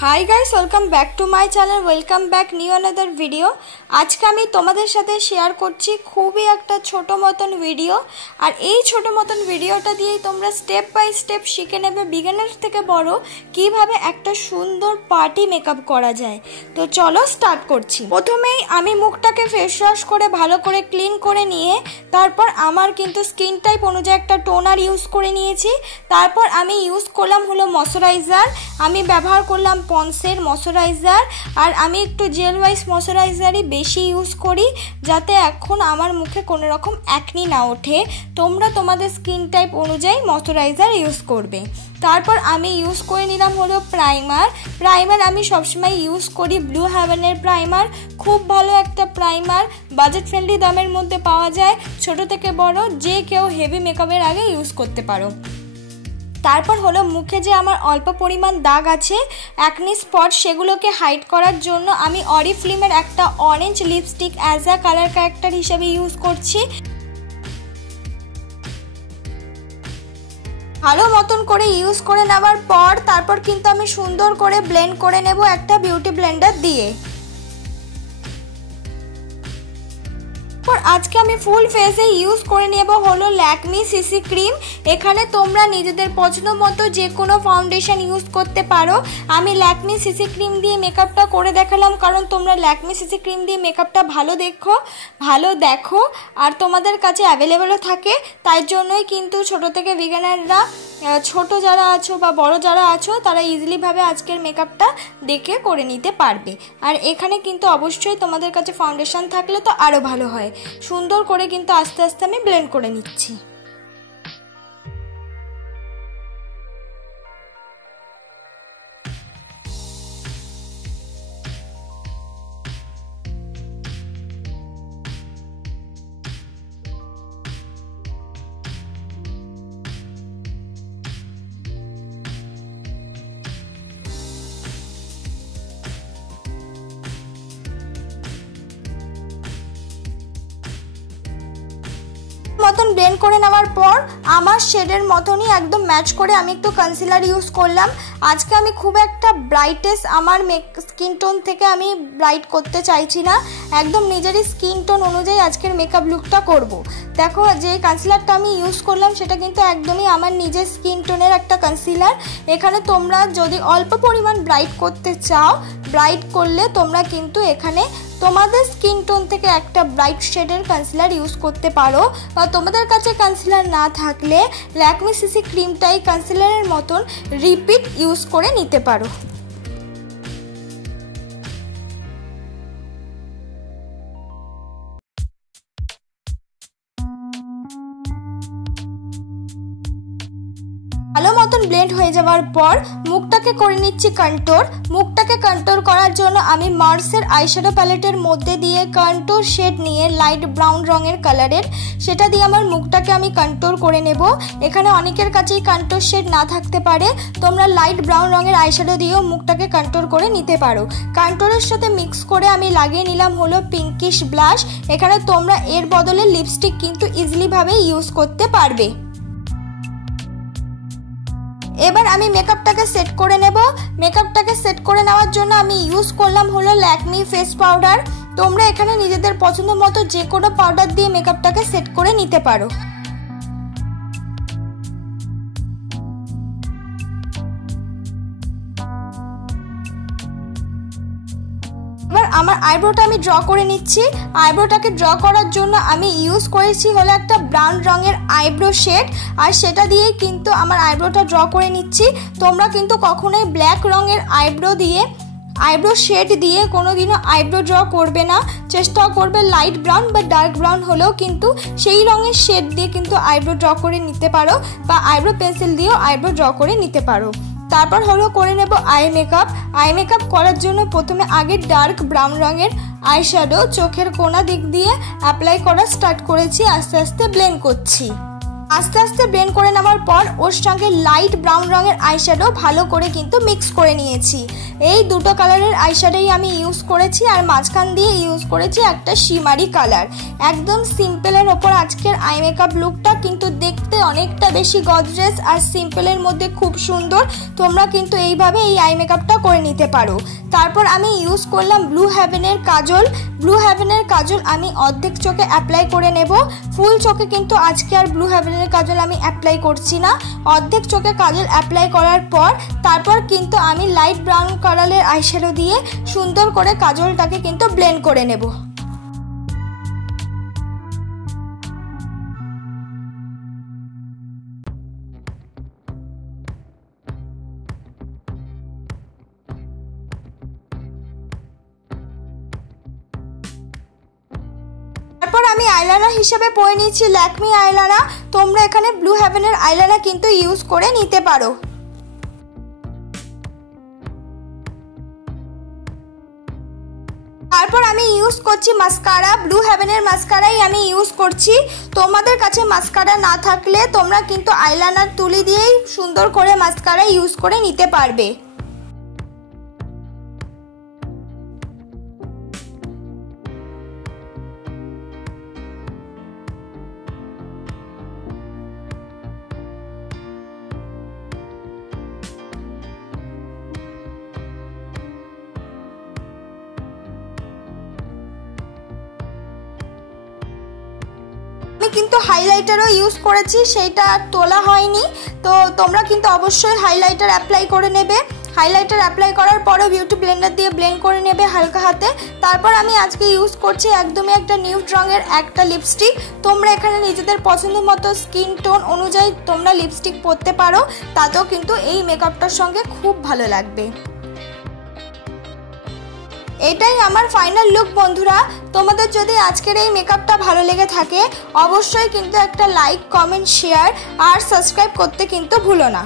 High guys welcome back to my channel welcome back new another video. आज के आमी तोमादेर साथे शेयर करछि खूबई एकटा छोटो मतन भिडियो और ये छोटो मतन भिडियोटा दिए तोमरा स्टेप बाई स्टेप शिखे नेबे बिगिनार थेके बड़ो किभाबे एकटा सुंदर पार्टी मेकअप करा जाए। तो चलो स्टार्ट करछि। प्रथमेई आमी मुखटाके फेस वाश करे भालो करे क्लिन करे निये तारपर आमार किन्तु स्किन टाइप अनुयायी एकटा टोनार यूज करे नियेछि। तारपर आमी यूज करलाम हलो मयश्चाराइजार, आमी व्यवहार करलाम पन्सेर मयश्चाराइजार और आमी एकटू जेल वाइज मयश्चाराइजारই बेशी यूज करी जाते एखन आमार मुखे कोनो रकम एक्नी ना ओठे। तोमरा तोमादेर स्किन टाइप अनुयायी मयश्चाराइजार यूज करबे। तारपर आमी यूज करे निलाम हलो प्राइमार आमी सब समय यूज करी ब्लू हेवेनेर प्राइमार। खूब भालो एकटा प्राइमार, बाजेट फ्रेंडली दामेर मध्य पाওয়া যায়। छोटो थेके बड़ो जे केउ हेवी मेकअपेर आगे यूज करते पारो। तारपर हलो मुखे जे आमार अल्प परिमाण दाग आछे एक्नी स्पट सेगुलोके हाइड करार जोन्नो आमी अरिफ्लेमेर एकटा orange lipstick as a colour character हिसेबे यूज करछि। भालो मतन करे यूज करे नेওয়ার पर तारपर किन्तु आमी सुंदर करे ब्लेंड करे नेब एकटा बिउटी ब्लेंडार दिए। आज के आमी फुल फेसे यूज करे नेब हलो लैक्मी सीसी क्रीम। एखाने तोमरा निजेदेर पछंद मतो जे कोनो फाउंडेशन यूज करते पारो। आमी लैक्मी सीसी क्रीम दिए मेकअपटा करे देखालाम कारण तोमरा लैक्मी सीसी क्रीम दिए मेकअपटा भालो देखो और तोमादेर काछे अवेलेबल थाके। ताई जोन्नोई किन्तु छोटो थेके बिगिनाररा छोटो जारा आछो बा बड़ो जारा आछो तारा इजिली भावे आजकेर मेकअपटा देखे करे निते पारबे। और एखाने किन्तु अवश्यई तोमादेर काछे फाउंडेशन थाकले तो आरो भालो हय। सुंदर करे किन्तु आस्ते आस्ते आमी ब्लेंड करे निচ্ছি। मतन ब्लेंड करे नेওয়ার पर आमार शेडर मतनই एकदम मैच करे आमी एकटू कन्सिलार यूज करलाम। आज के आमी खूब एकटा ब्राइटेस्ट आमार स्किन टोन थेके आमी ब्राइट करते चाइछि ना, एकदम निजेर स्किन टोन अनुयायी आजकेर मेकअप लुकटा करब। देखो जे कन्सिलारटा आमी यूज करलाम सेटा किन्तु एकदमই आमार निजेर स्किन टोनेर एकटा कन्सिलार। एखाने तोमरा जोदि अल्प परिमाण ब्राइट करते चाओ ब्राइट करले तोमरा किन्तु एखाने तोमादेर स्किन टोन थेके एकटा ब्राइट शेडर कन्सिलार यूज करते पारो। बा तोमादेर काछे कन्सिलार ना थाकले लैक्मी सीसी क्रीमटाई कन्सिलारेर मतन रिपिट यूज करे निते पारो। ভালো মতন ব্লেন্ড হয়ে যাওয়ার পর মুখটাকে করে নিচ্ছি কন্ট্যুর। মুখটাকে কন্ট্যুর করার জন্য আমি মার্সের আইশ্যাডো প্যালেটের মধ্যে দিয়ে কন্ট্যুর শেড নিয়ে লাইট ব্রাউন রঙের কালারের সেটা দিয়ে আমার মুখটাকে আমি কন্ট্যুর করে নেব। এখানে অনেকের কাছেই কন্ট্যুর শেড না থাকতে পারে, তোমরা লাইট ব্রাউন রঙের আইশ্যাডো দিয়েও মুখটাকে কন্ট্যুর করে নিতে পারো। কন্ট্যুরের সাথে মিক্স করে আমি লাগিয়ে নিলাম হলো পিঙ্কিশ ব্লাশ। এখানে তোমরা এর বদলে লিপস্টিক কিন্তু ইজিলি ভাবে ইউজ করতে পারবে। এবার আমি মেকআপটাকে সেট করে নেব। মেকআপটাকে সেট করে নেওয়ার জন্য আমি ইউজ করলাম হলো ল্যাকমি ফেস পাউডার। তোমরা এখানে নিজেদের পছন্দ মতো যে কোনো পাউডার দিয়ে মেকআপটাকে সেট করে নিতে পারো। এবার আমার আইব্রোটা আমি ড্র করে নিচ্ছি। আইব্রোটাকে ড্র করার জন্য আমি ইউজ করেছি হলো একটা ব্রাউন রঙের আইব্রো শেড আর সেটা দিয়েই কিন্তু আমার আইব্রোটা ড্র করে নিচ্ছি। তোমরা কিন্তু কখনোই ব্ল্যাক রঙের আইব্রো শেড দিয়ে কোনোদিনও আইব্রো ড্র করবে না, চেষ্টা করবে লাইট ব্রাউন বা ডার্ক ব্রাউন হলেও কিন্তু সেই রঙের শেড দিয়ে কিন্তু আইব্রো ড্র করে নিতে পারো বা আইব্রো পেন্সিল দিয়েও আইব্রো ড্র করে নিতে পারো। তারপর হলো করে নেব আই মেকআপ করার জন্য প্রথমে আগে ডার্ক ব্রাউন রঙের আইশ্যাডো চোখের কোনা দিক দিয়ে অ্যাপ্লাই করা স্টার্ট করেছি, আস্তে আস্তে ব্লেন্ড করছি। আস্তে আস্তে ব্লেন্ড করে নেওয়ার পর ওর সঙ্গে লাইট ব্রাউন রঙের আইশ্যাডো ভালো করে কিন্তু মিক্স করে নিয়েছি। এই দুটো কালারের আইশ্যাডোই আমি ইউজ করেছি, আর মাঝখান দিয়ে ইউজ করেছি একটা শিমারি কালার। একদম সিম্পলের ওপর আজকের আই মেকআপ লুকটা কিন্তু দেখতে অনেকটা বেশি গর্জিয়াস আর সিম্পলের মধ্যে খুব সুন্দর। তোমরা কিন্তু এইভাবে এই আই মেকআপটা করে নিতে পারো। তারপর আমি ইউজ করলাম ব্লু হেভেনের কাজল। ব্লু হেভেনের কাজল আমি অর্ধেক চোখে অ্যাপ্লাই করে নেব। ফুল চোখে কিন্তু আজকে আর ব্লু হেভেনের কাজল আমি অ্যাপ্লাই করছি না। অর্ধেক চোখে কাজল অ্যাপ্লাই করার পর তারপর কিন্তু আমি লাইট ব্রাউন কালারের আইশ্যাডো দিয়ে সুন্দর করে কাজলটাকে কিন্তু ব্লেন্ড করে নেব। তারপর আমি আইলাইনার হিসেবে পরে নিয়েছি ল্যাকমি আইলাইনার। তোমরা এখানে ব্লু হেভেনের আইলাইনার কিন্তু ইউজ করে নিতে পারো। তারপর আমি ইউজ করছি মাস্কারা। ব্লু হেভেনের মাস্কারাই আমি ইউজ করছি। তোমাদের কাছে মাস্কারা না থাকলে তোমরা কিন্তু আইলাইনার তুলি দিয়েই সুন্দর করে মাস্কারা ইউজ করে নিতে পারবে। আমি কিন্তু হাইলাইটারও ইউজ করেছি, সেইটা তোলা হয়নি। তো তোমরা কিন্তু অবশ্যই হাইলাইটার অ্যাপ্লাই করে নেবে। হাইলাইটার অ্যাপ্লাই করার পরেও বিউটি ব্লেন্ডার দিয়ে ব্লেন্ড করে নেবে হালকা হাতে। তারপর আমি আজকে ইউজ করছি একদমই একটা নিউড রঙের একটা লিপস্টিক। তোমরা এখানে নিজেদের পছন্দ মতো স্কিন টোন অনুযায়ী তোমরা লিপস্টিক পরতে পারো, তাতেও কিন্তু এই মেকআপটার সঙ্গে খুব ভালো লাগবে। এটাই আমার ফাইনাল লুক বন্ধুরা। তোমাদের যদি আজকের এই মেকআপটা ভালো লেগে থাকে অবশ্যই কিন্তু একটা লাইক, কমেন্ট, শেয়ার আর সাবস্ক্রাইব করতে কিন্তু ভুলো না।